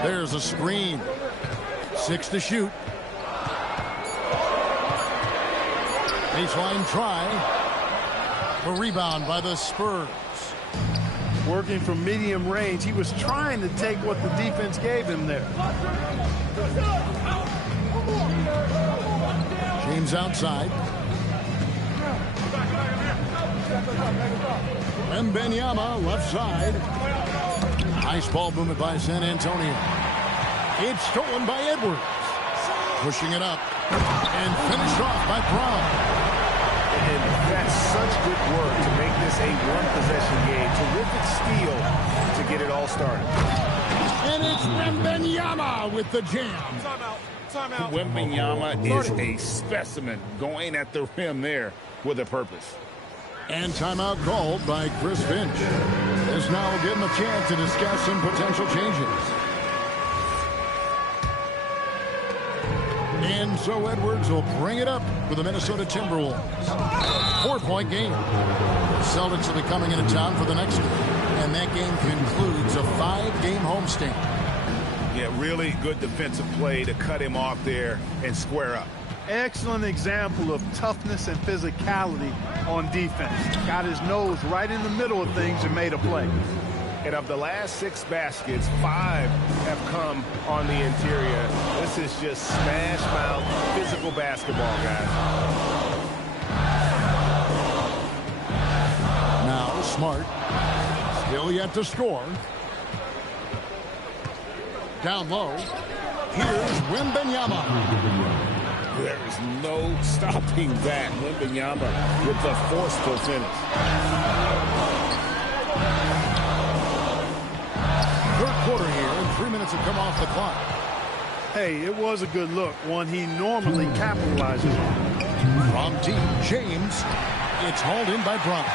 There's a screen. 6 to shoot. Baseline try. A rebound by the Spurs. Working from medium range, he was trying to take what the defense gave him there. James outside. Wembanyama left side. Nice ball movement by San Antonio. It's stolen by Edwards. Pushing it up. And finished off by Brown. And that's such good work to make this a one-possession game. Terrific steal to get it all started. And it's Wembanyama with the jam. Timeout. Wembanyama is a specimen going at the rim there with a purpose. And timeout called by Chris Finch. This now will give him a chance to discuss some potential changes. And so Edwards will bring it up for the Minnesota Timberwolves. 4-point game. The Celtics will be coming into town for the next game. And that game concludes a 5-game homestand. Yeah, really good defensive play to cut him off there and square up. Excellent example of toughness and physicality on defense. Got his nose right in the middle of things and made a play. And of the last 6 baskets, 5 have come on the interior. This is just smash mouth physical basketball, guys. Now Smart, still yet to score. Down low, here's Wembanyama. There is no stopping that. Wembanyama with the forceful finish. Third quarter here, and 3 minutes have come off the clock. Hey, it was a good look, one he normally capitalizes on. From deep, James. It's hauled in by Brown.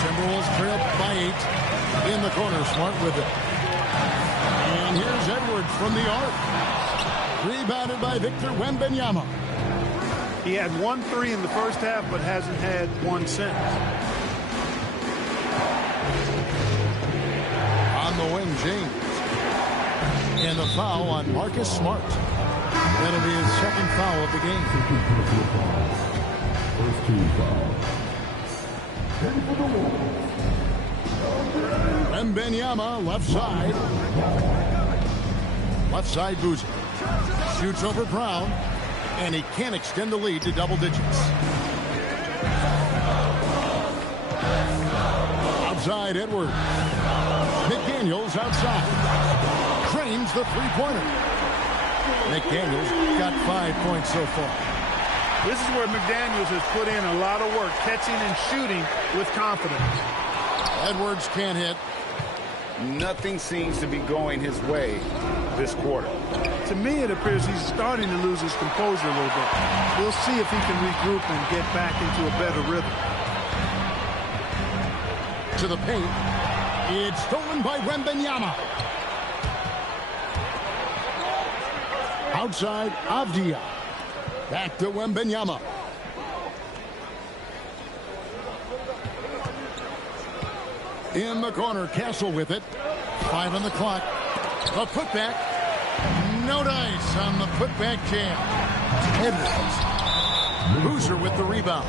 Timberwolves trail by 8. In the corner, Smart with it. And here's Edwards from the arc. Rebounded by Victor Wembanyama. He had 1 3 in the first half, but hasn't had one since. On the wing, James. And the foul on Marcus Smart. That'll be his second foul of the game. First team foul. Wembanyama, left side. Left side, Boozer. Shoots over Brown. And he can't extend the lead to double digits. Outside, Edwards. McDaniels outside. Cranes the three-pointer. McDaniels got 5 points so far. This is where McDaniels has put in a lot of work, catching and shooting with confidence. Edwards can't hit. Nothing seems to be going his way this quarter. To me, it appears he's starting to lose his composure a little bit. We'll see if he can regroup and get back into a better rhythm. To the paint. It's stolen by Wembanyama. Outside, Avdia. Back to Wembanyama. In the corner, Castle with it. 5 on the clock. A putback. No dice on the putback jam. Edwards. Boozer with the rebound.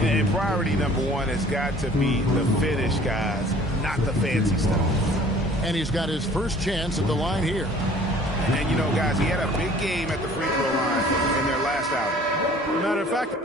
And priority number 1 has got to be the finish, guys, not the fancy stuff. And he's got his first chance at the line here. And, you know, guys, he had a big game at the free throw line in their last outing. Matter of fact,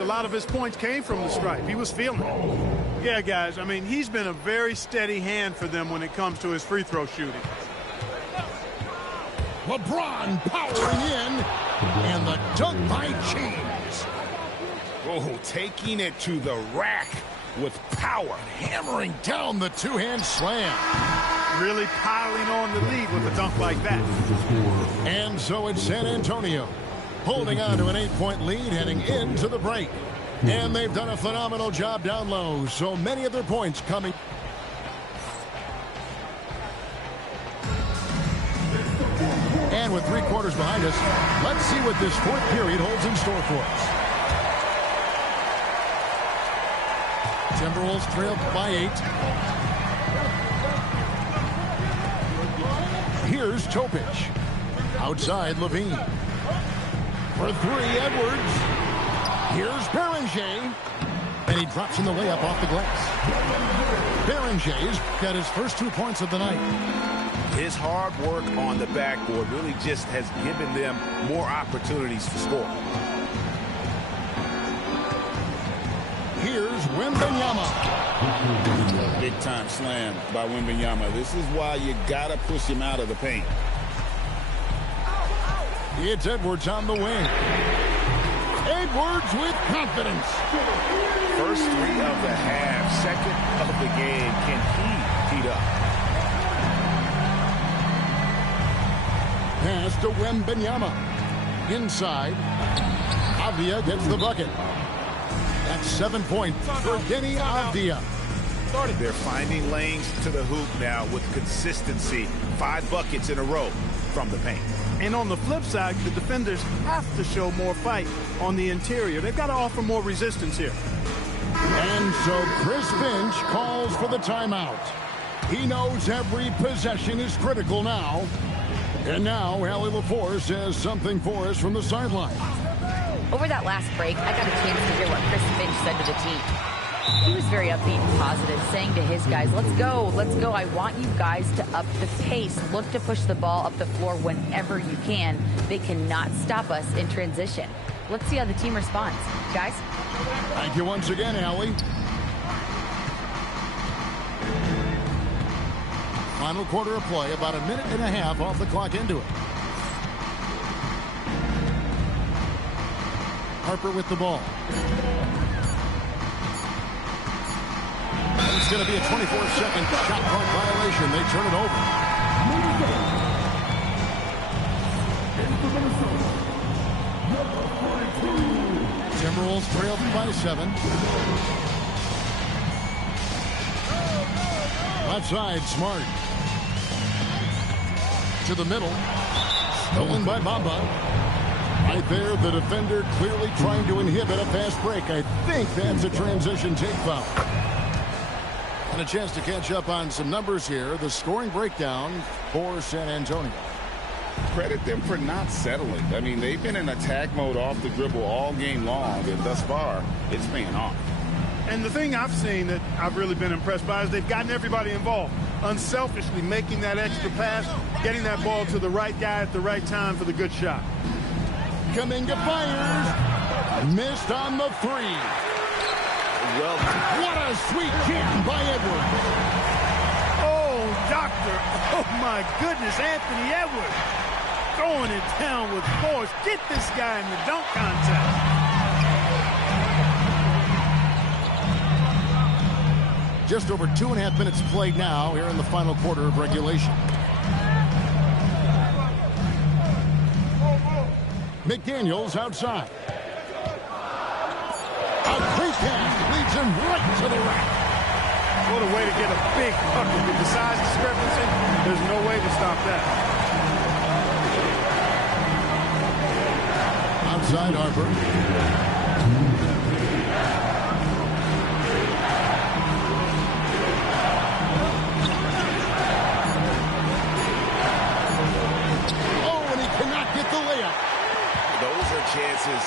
a lot of his points came from the stripe. He was feeling it. Yeah, guys, I mean, he's been a very steady hand for them when it comes to his free throw shooting. LeBron powering in. And the dunk by James. Oh, taking it to the rack with power. Hammering down the two-hand slam. Really piling on the lead with a dunk like that. And so it's San Antonio, holding on to an 8-point lead heading into the break. And they've done a phenomenal job down low. So many of their points coming. And with 3 quarters behind us, let's see what this fourth period holds in store for us. Timberwolves trailed by 8. Here's Topic. Outside, Levine. For three, Edwards. Here's Beringer. And he drops in the layup off the glass. Berenger's got his first 2 points of the night. His hard work on the backboard really just has given them more opportunities to score. Here's Wembanyama. Big time slam by Wembanyama. This is why you got to push him out of the paint. It's Edwards on the wing. Edwards with confidence. First three of the half, second of the game. Can he heat up? Pass to Wembanyama. Inside. Avdia gets the bucket. That's 7 points for Denny Avdia. They're finding lanes to the hoop now with consistency. 5 buckets in a row from the paint. And on the flip side, the defenders have to show more fight on the interior. They've got to offer more resistance here. And so Chris Finch calls for the timeout. He knows every possession is critical now. And now Allie LaForce has something for us from the sideline. Over that last break, I got a chance to hear what Chris Finch said to the team. He was very upbeat and positive, saying to his guys, let's go. I want you guys to up the pace. Look to push the ball up the floor whenever you can. They cannot stop us in transition. Let's see how the team responds. Guys? Thank you once again, Allie. Final quarter of play, about a minute and a half off the clock into it. Harper with the ball. It's going to be a 24-second shot clock violation. They turn it over. Timberwolves trail by 7. Left side, Smart. To the middle. Stolen by Bamba. Right there, the defender clearly trying to inhibit a fast break. I think that's a transition take foul. And a chance to catch up on some numbers here. The scoring breakdown for San Antonio. Credit them for not settling. I mean, they've been in attack mode off the dribble all game long, and thus far, it's paying off. And the thing I've seen that I've really been impressed by is they've gotten everybody involved. Unselfishly making that extra pass, getting that ball to the right guy at the right time for the good shot. Kuminga fires. Missed on the 3. Well, what a sweet kick by Edwards. Oh, doctor. Oh, my goodness, Anthony Edwards. Throwing it down with force. Get this guy in the dunk contest. Just over 2.5 minutes played now here in the final quarter of regulation. McDaniels outside. A great pass leads him right to the rack. What a way to get a big bucket. With the size discrepancy, there's no way to stop that. Outside Harper. Oh, and he cannot get the layup. Those are chances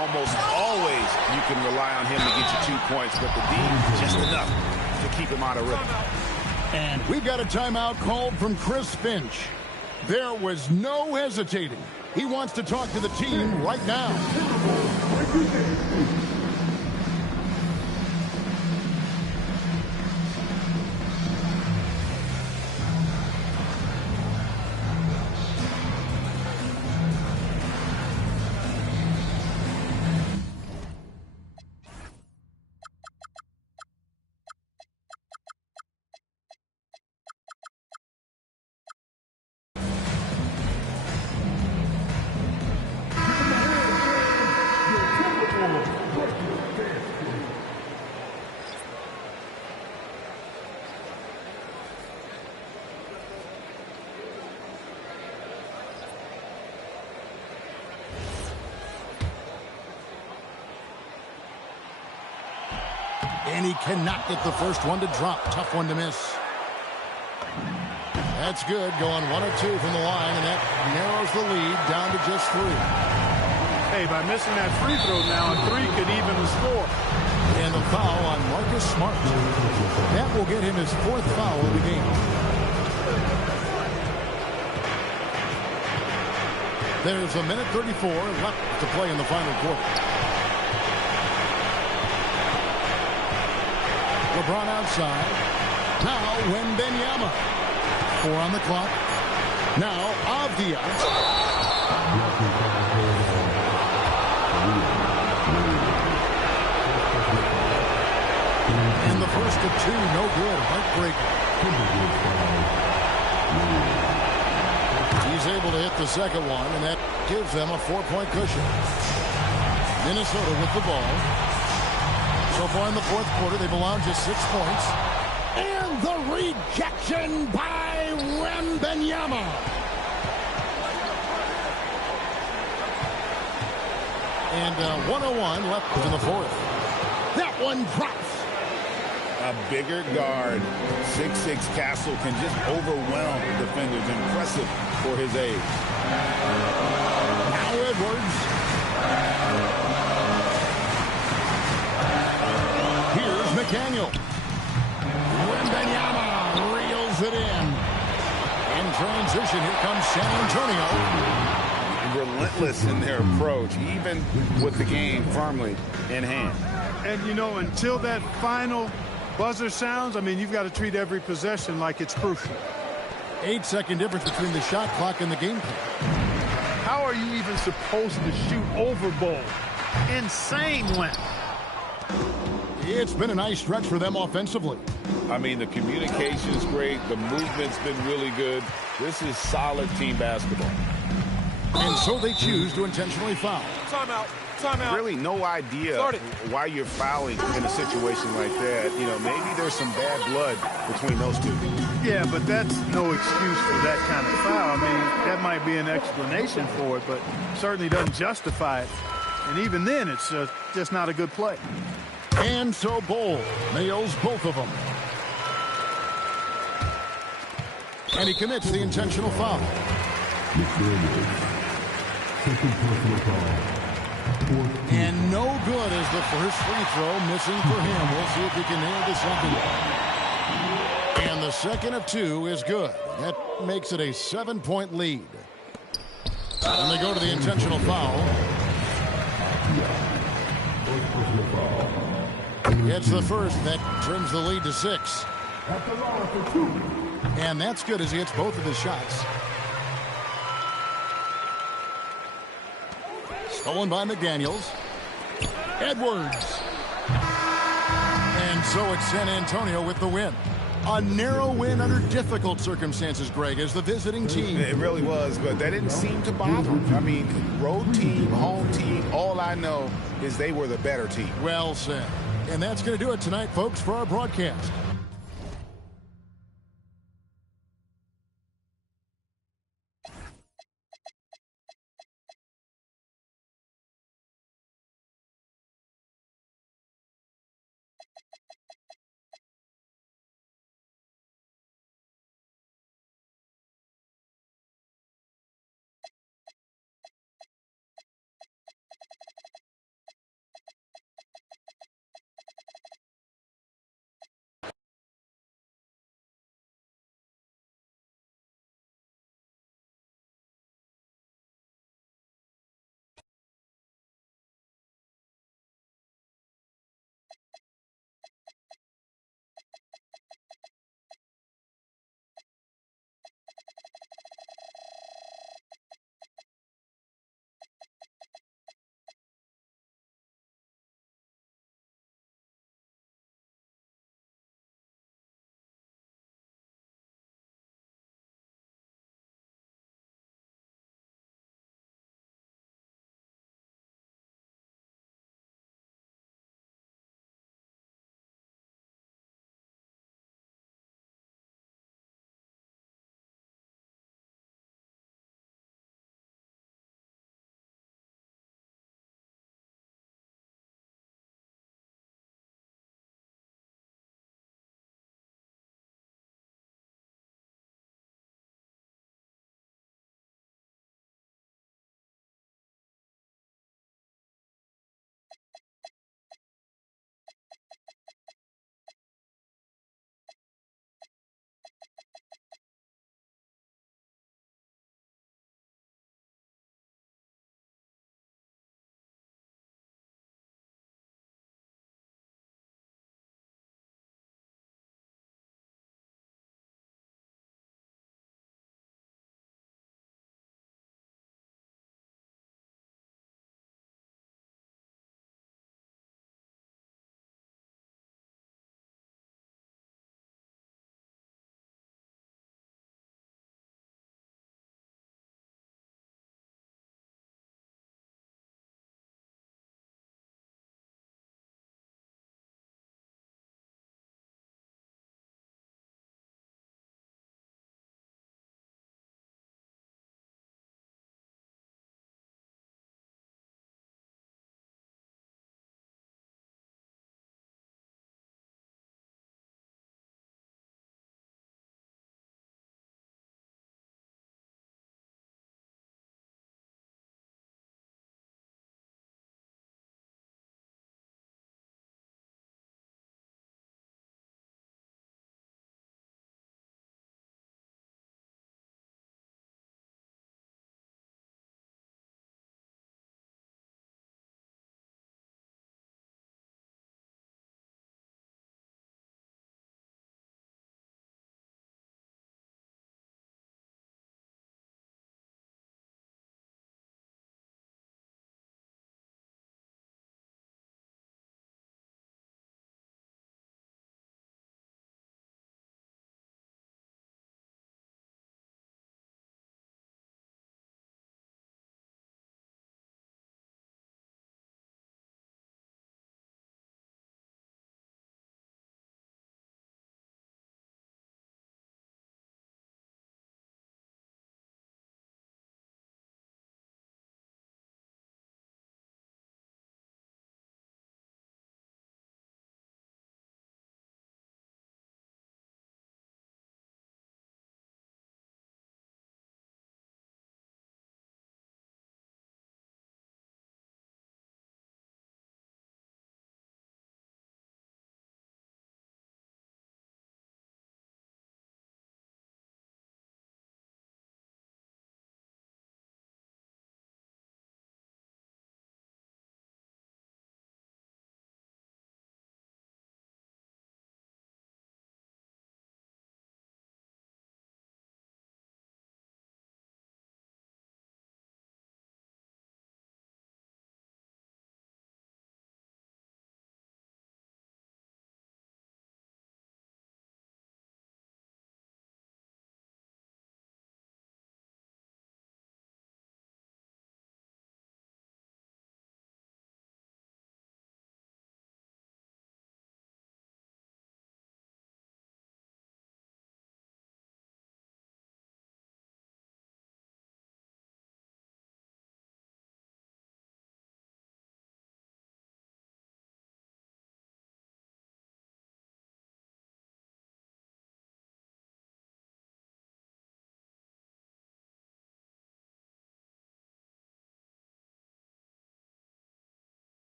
almost always you can rely on him to get you 2 points, but the D just enough to keep him out of rhythm. And we've got a timeout called from Chris Finch. There was no hesitating. He wants to talk to the team right now. And he cannot get the first one to drop. Tough one to miss. That's good. Going 1 of 2 from the line, and that narrows the lead down to just 3. Hey, by missing that free throw now, a 3 could even the score. And the foul on Marcus Smart. That will get him his 4th foul of the game. There's a minute 34 left to play in the final quarter. LeBron outside. Now Wembanyama. 4 on the clock. Now Avdia. And the first of 2, no good. Heartbreaker. He's able to hit the second one, and that gives them a 4-point cushion. Minnesota with the ball. So far in the fourth quarter, they've allowed just 6 points. And the rejection by Wembanyama. And 101 left in the fourth. That one drops. A bigger guard, 6'6" Castle, can just overwhelm defenders. Impressive for his age. Now Edwards. Here's McDaniel. Wembanyama reels it in. In transition, here comes San Antonio. Relentless in their approach, even with the game firmly in hand. And, you know, until that final buzzer sounds, I mean, you've got to treat every possession like it's crucial. 8-second difference between the shot clock and the game clock. How are you even supposed to shoot over ball? Insane win. It's been a nice stretch for them offensively. I mean, the communication's great. The movement's been really good. This is solid team basketball. And so they choose to intentionally foul. Timeout. Timeout. Really no idea why you're fouling in a situation like that. You know, maybe there's some bad blood between those two. Yeah, but that's no excuse for that kind of foul. I mean, that might be an explanation for it, but certainly doesn't justify it. And even then, it's just not a good play. And so Bol nails both of them. And he commits the intentional foul. And no good as the first free throw missing for him. We'll see if he can nail the second one. And the second of 2 is good. That makes it a 7-point lead. And they go to the intentional foul. It's the first that trims the lead to 6. And that's good as he hits both of his shots. Stolen by McDaniels. Edwards. And so it's San Antonio with the win. A narrow win under difficult circumstances, Greg, as the visiting team. It really was, but that didn't seem to bother them. I mean, road team, home team, all I know is they were the better team. Well said. And that's going to do it tonight, folks, for our broadcast.